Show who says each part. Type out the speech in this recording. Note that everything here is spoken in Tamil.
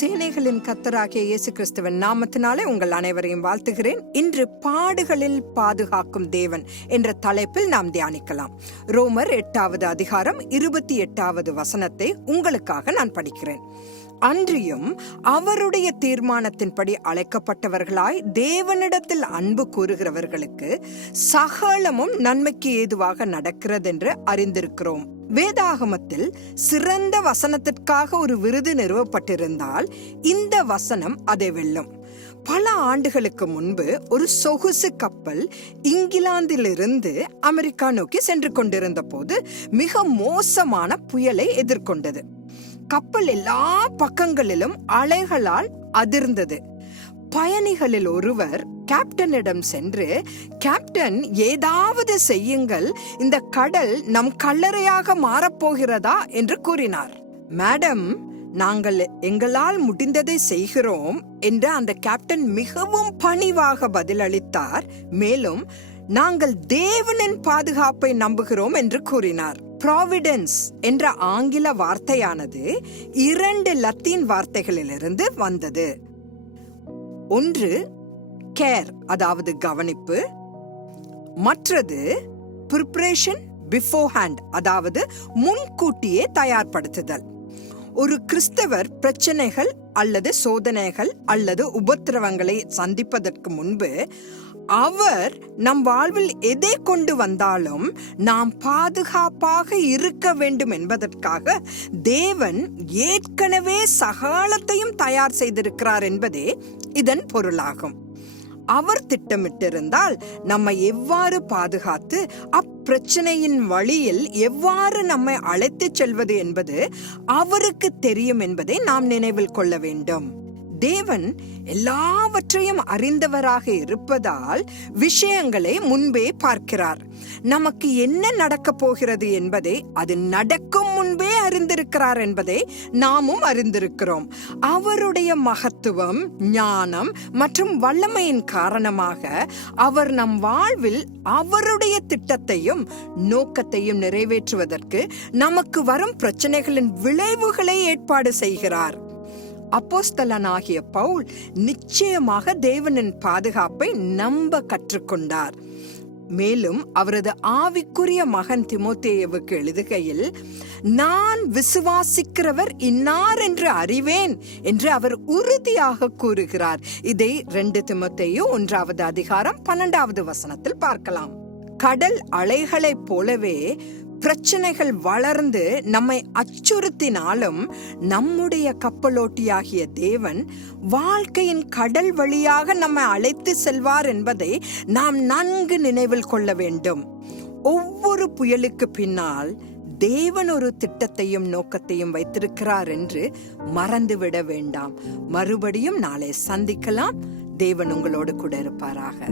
Speaker 1: சேனைகளின் கத்தராகிய இயேசு கிறிஸ்துவின் நாமத்தினாலே உங்கள் அனைவரையும் வாழ்த்துகிறேன். இன்று பாடுகளில் பாதுகாக்கும் தேவன் என்ற தலைப்பில் நாம் தியானிக்கலாம். ரோமர் எட்டாவது அதிகாரம் இருபத்தி எட்டாவது வசனத்தை உங்களுக்காக நான் படிக்கிறேன். அன்றியும் அவருடைய தீர்மானத்தின்படி அழைக்கப்பட்டவர்களாய் தேவனிடத்தில் அன்பு கூறுகிறவர்களுக்கு சகலமும் நன்மைக்கு ஏதுவாக நடக்கிறதென்று அறிந்திருக்கிறோம். வேதாகமத்தில் சிறந்த வசனத்திற்காக ஒரு விருது நிறுவப்பட்டிருந்தால் இந்த வசனம் அதை வெல்லும். பல ஆண்டுகளுக்கு முன்பு ஒரு சொகுசு கப்பல் இங்கிலாந்திலிருந்து அமெரிக்கா நோக்கி சென்று கொண்டிருந்த போது மிக மோசமான புயலை எதிர்கொண்டது. கப்பல் எல்லா பக்கங்களிலும் அலைகளால் அதிர்ந்தது. பயணிகளில் ஒருவர் கேப்டனிடம் சென்று கேப்டன் ஏதாவது செய்யுங்கள். இந்த கடல் நம் கல்லறையாக மாறப்போகிறதா என்று கூறினார். மேடம் நாங்கள் எங்களால் முடிந்ததை செய்கிறோம் என்று அந்த கேப்டன் மிகவும் பணிவாக பதிலளித்தார். மேலும் நாங்கள் தேவனின் பாதுகாப்பை நம்புகிறோம் என்று கூறினார். ப்ராவிடன்ஸ் என்ற ஆங்கில வார்த்தையானது இரண்டு லத்தீன் வார்த்தைகளிலிருந்து வந்தது. ஒன்று கேர் அதாவது கவனிப்பு. மற்றது ப்ரிப்ரேஷன் பிஃபோர் ஹேண்ட் அதாவது முன்கூட்டியே தயார்படுத்துதல். ஒரு கிறிஸ்தவர் பிரச்சனைகள் அல்லது சோதனைகள் அல்லது உபத்திரவங்களை சந்திப்பதற்கு முன்பு அவர் நம் வாழ்வில் எதை கொண்டு வந்தாலும் நாம் பாதுகாப்பாக இருக்க வேண்டும் என்பதற்காக தேவன் ஏற்கனவே சகாலத்தையும் தயார் செய்திருக்கிறார் என்பதே இதன் பொருளாகும். அவர் திட்டமிட்டிருந்தால் நம்மை எவ்வாறு பாதுகாத்து அப்பிரச்சனையின் வழியில் எவ்வாறு நம்மை அழைத்துச் செல்வது என்பது அவருக்கு தெரியும் என்பதை நாம் நினைவில் கொள்ள வேண்டும். தேவன் எல்லாவற்றையும் அறிந்தவராக இருப்பதால் விஷயங்களை முன்பே பார்க்கிறார். நமக்கு என்ன நடக்கப் போகிறது என்பதை அது நடக்கும் முன்பே அறிந்திருக்கிறார் என்பதை நாமும் அறிந்திருக்கிறோம். அவருடைய மகத்துவம் ஞானம் மற்றும் வல்லமையின் காரணமாக அவர் நம் வாழ்வில் அவருடைய திட்டத்தையும் நோக்கத்தையும் நிறைவேற்றுவதற்கு நமக்கு வரும் பிரச்சனைகளின் விளைவுகளை ஏற்பாடு செய்கிறார். அப்போஸ்தலனாகிய பவுல் நிச்சயமாக தேவனின் பாதுகாப்பை நம்ப கற்றுக்கொண்டார். மேலும் அவரது ஆவிக்குரிய மகன் திமோத்தேயவுக்கு எழுதுகையில் நான் விசுவாசிக்கிறவர் இன்னார் என்று அறிவேன் என்று அவர் உறுதியாக கூறுகிறார். இதை ரெண்டு திமோத்தேயு ஒன்றாவது அதிகாரம் பன்னெண்டாவது வசனத்தில் பார்க்கலாம். கடல் அலைகளைப் போலவே பிரச்சனைகள் வளர்ந்து நம்மை அச்சுறுத்தினாலும் நம்முடைய கப்பலோட்டியாகிய தேவன் வாழ்க்கையின் கடல் வழியாக நம்மை அழைத்து செல்வார் என்பதை நாம் நன்கு நினைவில் கொள்ள வேண்டும். ஒவ்வொரு புயலுக்கு பின்னால் தேவன் ஒரு திட்டத்தையும் நோக்கத்தையும் வைத்திருக்கிறார் என்று மறந்துவிட வேண்டாம். மறுபடியும் நாளை சந்திக்கலாம். தேவன் உங்களோடு கூட இருப்பாராக.